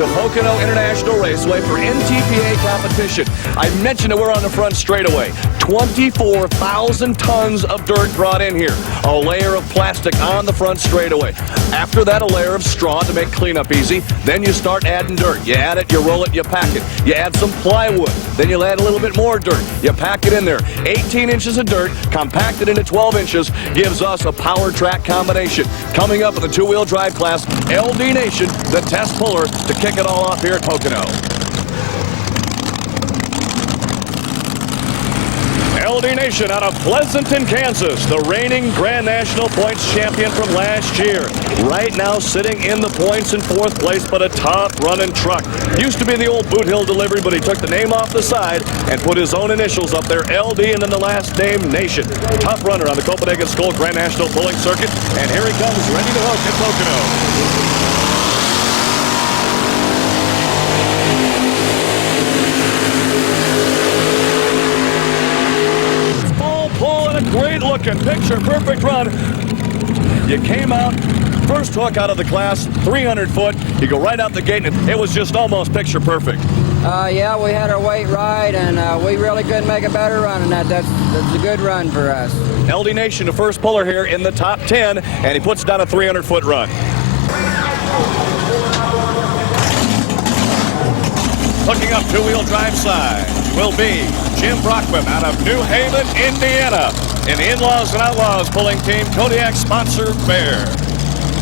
to Pocono International Raceway for NTPA competition. I mentioned that we're on the front straightaway. 24,000 tons of dirt brought in here. A layer of plastic on the front straightaway. After that, a layer of straw to make cleanup easy. Then you start adding dirt. You add it, you roll it, you pack it. You add some plywood. Then you'll add a little bit more dirt. You pack it in there. 18 inches of dirt, compacted into 12 inches, gives us a power track combination. Coming up in the two-wheel drive class, LD Nation, the test puller, to kick it all off here at Pocono. LD Nation out of Pleasanton, Kansas, the reigning Grand National Points champion from last year. Right now sitting in the points in 4th place, but a top-running truck. Used to be the old Boothill delivery, but he took the name off the side and put his own initials up there, LD, and then the last name, Nation. Top runner on the Copenhagen-Skoal Grand National Pulling Circuit, and here he comes, ready to hook at Pocono. Great looking, picture perfect run. You came out, first hook out of the class, 300 foot. You go right out the gate, and it was just almost picture perfect. Yeah, we had our weight right, and we really couldn't make a better run than that. That's a good run for us. LD Nation, the first puller here in the top 10, and he puts down a 300 foot run. Hooking up two-wheel drive side will be Jim Brockman out of New Haven, Indiana, in the In-Laws and Outlaws pulling team, KODIAK sponsor Bear.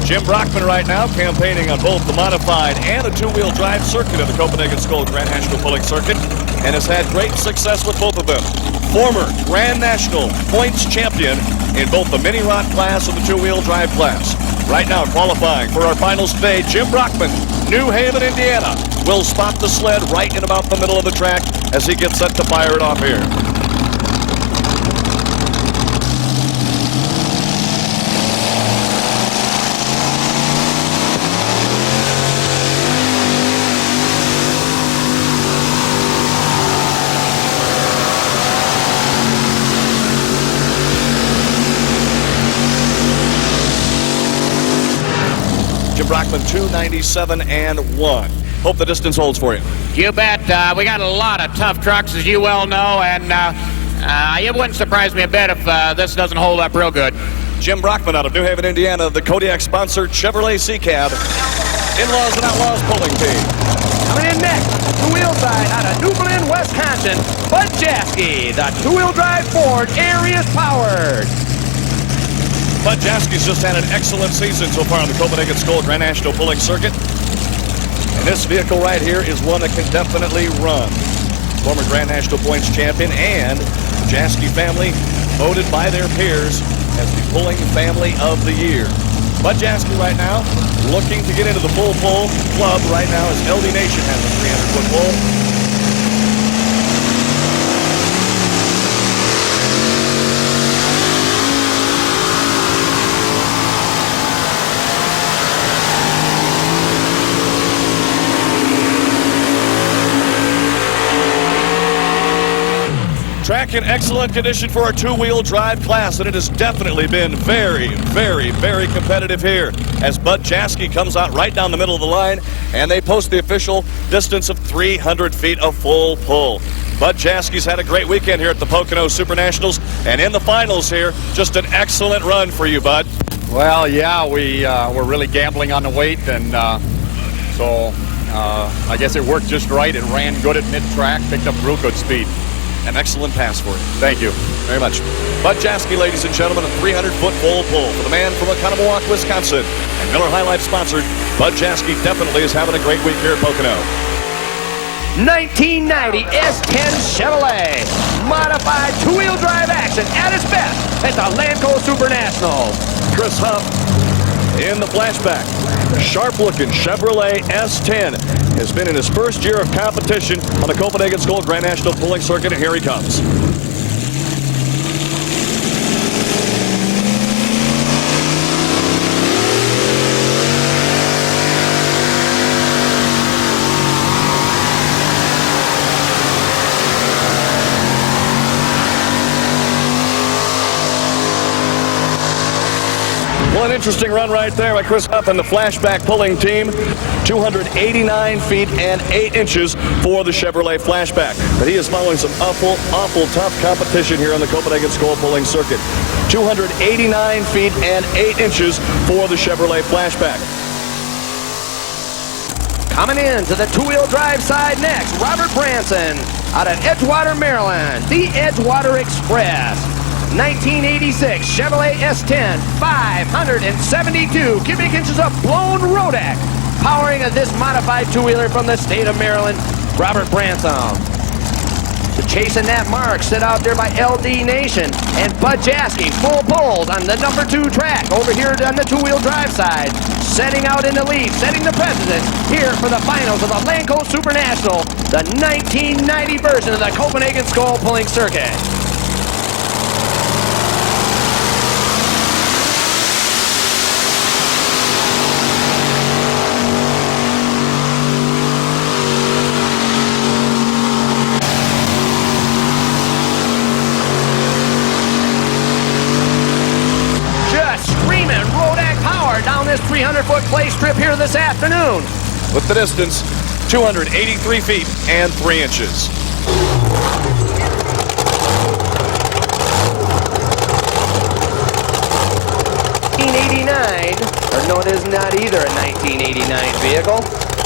Jim Brockman right now campaigning on both the modified and the two-wheel drive circuit of the Copenhagen-Skoal Grand National Pulling Circuit, and has had great success with both of them. Former Grand National Points champion in both the mini rod class and the two-wheel drive class. Right now qualifying for our finals today, Jim Brockman, New Haven, Indiana, will spot the sled right in about the middle of the track as he gets set to fire it off here. Jim Brockman, 297 and 1. Hope the distance holds for you. You bet. We got a lot of tough trucks, as you well know, and it wouldn't surprise me a bit if this doesn't hold up real good. Jim Brockman out of New Haven, Indiana, the KODIAK-sponsored Chevrolet C-Cab In-Laws and Outlaws pulling team. Coming in next, two-wheel side out of New Berlin, Wisconsin, Bud JASKE, the two-wheel drive Ford Arius powered. Bud JASKE's just had an excellent season so far on the Copenhagen-Skoal Grand National Pulling Circuit. And this vehicle right here is one that can definitely run. Former Grand National Points champion and JASKE family voted by their peers as the Pulling Family of the Year. Bud JASKE right now looking to get into the full pull club right now as LD Nation has a 300-foot pull. Track in excellent condition for our two-wheel drive class, and it has definitely been very, very, very competitive here as Bud JASKE comes out right down the middle of the line, and they post the official distance of 300 feet of full pull. Bud JASKE's had a great weekend here at the Pocono Super Nationals, and in the finals here, just an excellent run for you, Bud. Well, yeah, we're really gambling on the weight, and so I guess it worked just right. It ran good at mid-track, picked up real good speed. An excellent pass for you. Thank you very much. Bud JASKE, ladies and gentlemen, a 300-foot full pull for the man from Oconomowoc, Wisconsin. And Miller High Life sponsored, Bud JASKE definitely is having a great week here at Pocono. 1990 S10 Chevrolet. Modified two-wheel drive action at its best at the Landco Super Nationals. Chris Huff in the flashback. Sharp-looking Chevrolet S10 has been in his first year of competition on the Copenhagen-Skoal Grand National Pulling Circuit, and here he comes. an interesting run right there by Chris Huff and the Flashback pulling team. 289 feet and 8 inches for the Chevrolet Flashback. But he is following some awful tough competition here on the Copenhagen-Skoal Pulling Circuit. 289 feet and 8 inches for the Chevrolet Flashback. Coming in to the two-wheel drive side next, ROBERT-BRANSON out of Edgewater, Maryland, the Edgewater Express. 1986 Chevrolet S10, 572 cubic inches of blown Rodak, powering this modified two-wheeler from the state of Maryland, ROBERT-BRANSON. Chasing that mark set out there by LD Nation and Bud JASKE, full pulls on the number 2 track over here on the two-wheel drive side, setting out in the lead, setting the precedent here for the finals of the Lanco Super National, the 1990 version of the Copenhagen-Skoal Pulling Circuit. Down this 300-foot play strip here this afternoon. With the distance, 283 feet and 3 inches. Or no, it is not either a 1989 vehicle.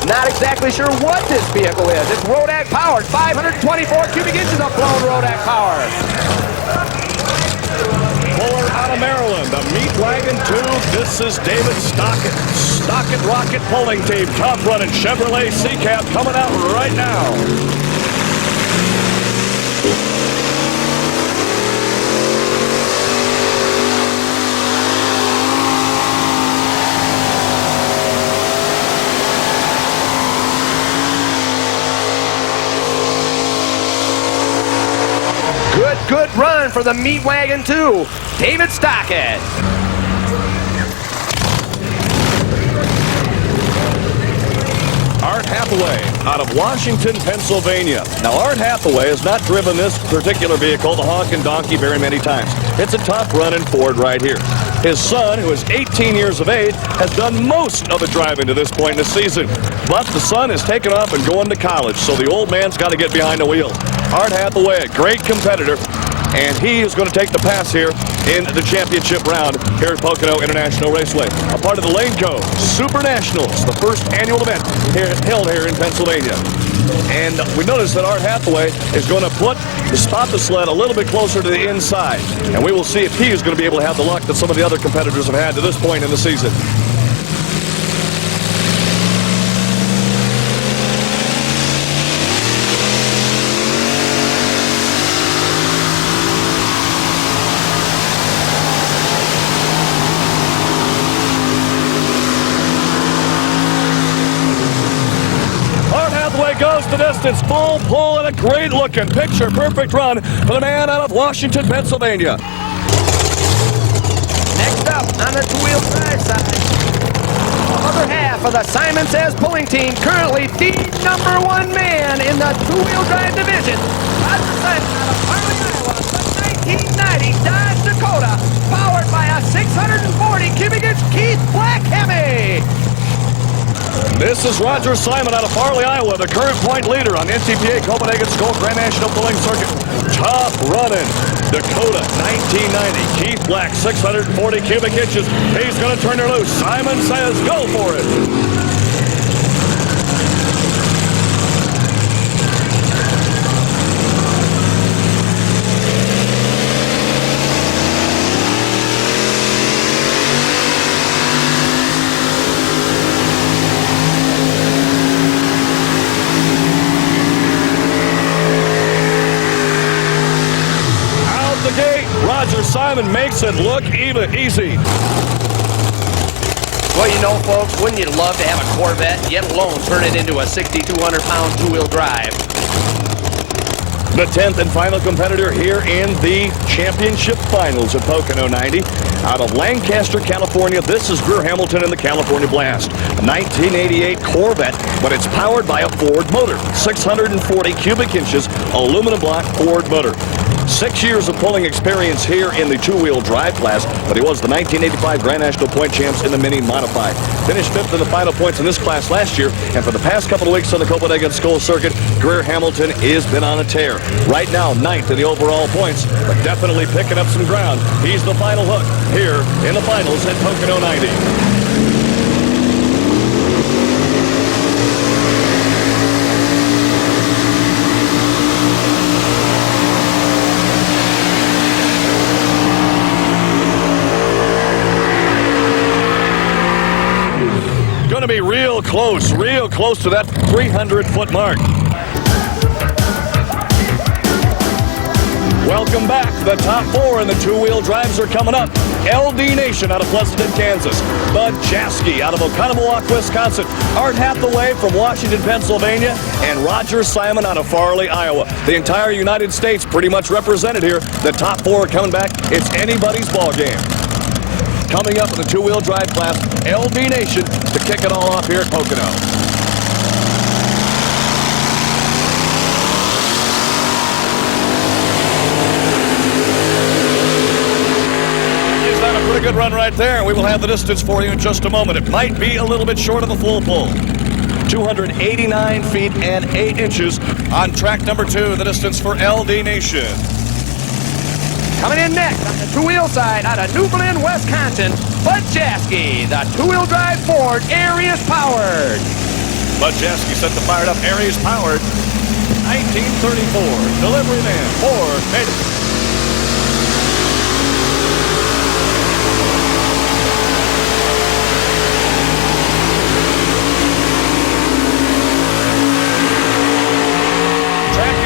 Not exactly sure what this vehicle is. It's Rodak powered, 524 cubic inches of blown Rodak power. Puller out of Maryland, the Meat Wagon 2. This is David Stockett. Stockett Rocket Pulling Team, top running Chevrolet C-Cab coming out right now. Good run for the Meat Wagon 2, David Stockett. Art Hathaway out of Washington, Pennsylvania. Now, Art Hathaway has not driven this particular vehicle, the Honkin Donkey, very many times. It's a top-running Ford right here. His son, who is 18 years of age, has done most of the driving to this point in the season. But the son is taking off and going to college, so the old man's got to get behind the wheel. Art Hathaway, a great competitor, and he is going to take the pass here in the championship round here at Pocono International Raceway. A part of the Lanco Super Nationals, the first annual event held here in Pennsylvania. And we notice that Art Hathaway is going to spot the sled a little bit closer to the inside. And we will see if he is going to be able to have the luck that some of the other competitors have had to this point in the season. Goes the distance, full pull, and a great-looking, picture-perfect run for the man out of Washington, Pennsylvania. Next up on the two-wheel drive side, the other half of the SIMONSEZ pulling team, currently the #1 man in the two-wheel drive division. Roger Simon out of Harley, Iowa, the 1990 Dodge Dakota, powered by a 640 cubic inch Keith Black Hemi. This is Roger Simon out of Farley, Iowa, the current point leader on NTPA Copenhagen-Skoal Grand National Pulling Circuit. Top running Dakota 1990. Keith Black, 640 cubic inches. He's going to turn her loose. Simon says go for it. Roger Simon makes it look even easy. Well, you know, folks, wouldn't you love to have a Corvette, yet alone turn it into a 6,200-pound two-wheel drive? The 10th and final competitor here in the championship finals at Pocono 90. Out of Lancaster, California, this is Greer Hamilton in the California Blast. A 1988 Corvette, but it's powered by a Ford motor. 640 cubic inches, aluminum block Ford motor. 6 years of pulling experience here in the two-wheel drive class, but he was the 1985 Grand National Point Champs in the Mini Modified. Finished 5th in the final points in this class last year, and for the past couple of weeks on the Copenhagen-Skoal circuit, Greer Hamilton has been on a tear. Right now, 9th in the overall points, but definitely picking up some ground. He's the final hook here in the finals at Pocono 90. Going to be real close to that 300-foot mark. Welcome back. The top 4 in the two-wheel drives are coming up. LD Nation out of Pleasanton, Kansas. Bud JASKE out of Oconomowoc, Wisconsin. Art Hathaway from Washington, Pennsylvania. And Roger Simon out of Farley, Iowa. The entire United States pretty much represented here. The top 4 are coming back. It's anybody's ball game. Coming up in the two-wheel drive class, LD Nation to kick it all off here at Pocono. Is that a pretty good run right there? We will have the distance for you in just a moment. It might be a little bit short of a full pull. 289 feet and 8 inches on track number 2, the distance for LD Nation. Coming in next on the two-wheel side out of New Berlin, Wisconsin, Bud JASKE, the two-wheel drive Ford, Aries powered. Bud JASKE set the fired up Aries powered 1934 delivery man Ford made it.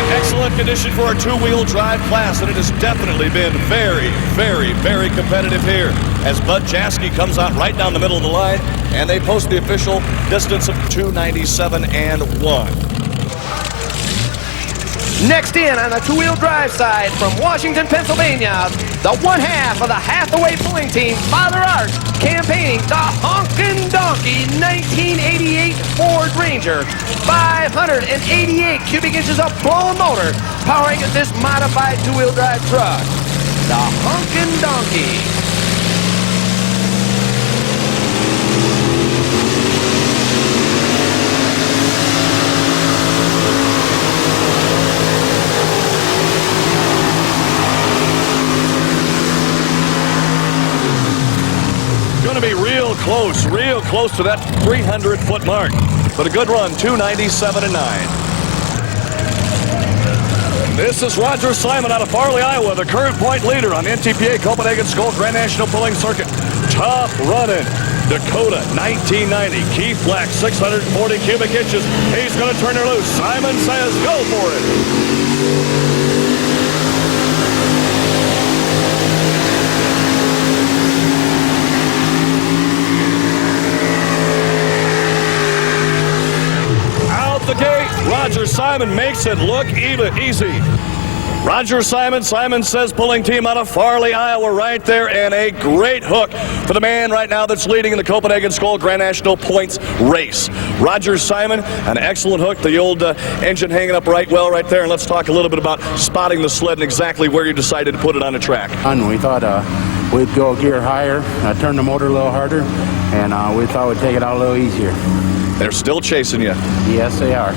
Excellent condition for a two-wheel drive class, and it has definitely been very, very, very competitive here as Bud JASKE comes out right down the middle of the line, and they post the official distance of 297 and 1. Next in on the two-wheel drive side from Washington, Pennsylvania, the one half of the Hathaway pulling team, Father Art, campaigning the Honkin' Donkey 1988 Ford Ranger. 588 cubic inches of blown motor powering this modified two-wheel drive truck. The Honkin' Donkey. Going to be real close to that 300-foot mark. But a good run, 297 and 9. This is Roger Simon out of Farley, Iowa, the current point leader on NTPA Copenhagen-Skoal Grand National Pulling Circuit. Top running Dakota 1990. Keith Black, 640 cubic inches. He's going to turn her loose. Simon says go for it. The gate, Roger Simon makes it look easy. Roger Simon, SIMONSEZ pulling team out of Farley, Iowa right there, and a great hook for the man right now that's leading in the Copenhagen-Skoal Grand National Points race. Roger Simon, an excellent hook, the old engine hanging up right well right there, and let's talk a little bit about spotting the sled and exactly where you decided to put it on the track. We thought we'd go a gear higher, turn the motor a little harder, and we thought we'd take it out a little easier. They're still chasing you. Yes, they are.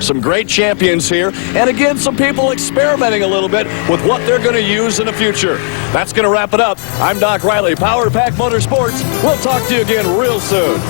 Some great champions here, and again, some people experimenting a little bit with what they're going to use in the future. That's going to wrap it up. I'm Doc Riley, Power Pack Motorsports. We'll talk to you again real soon.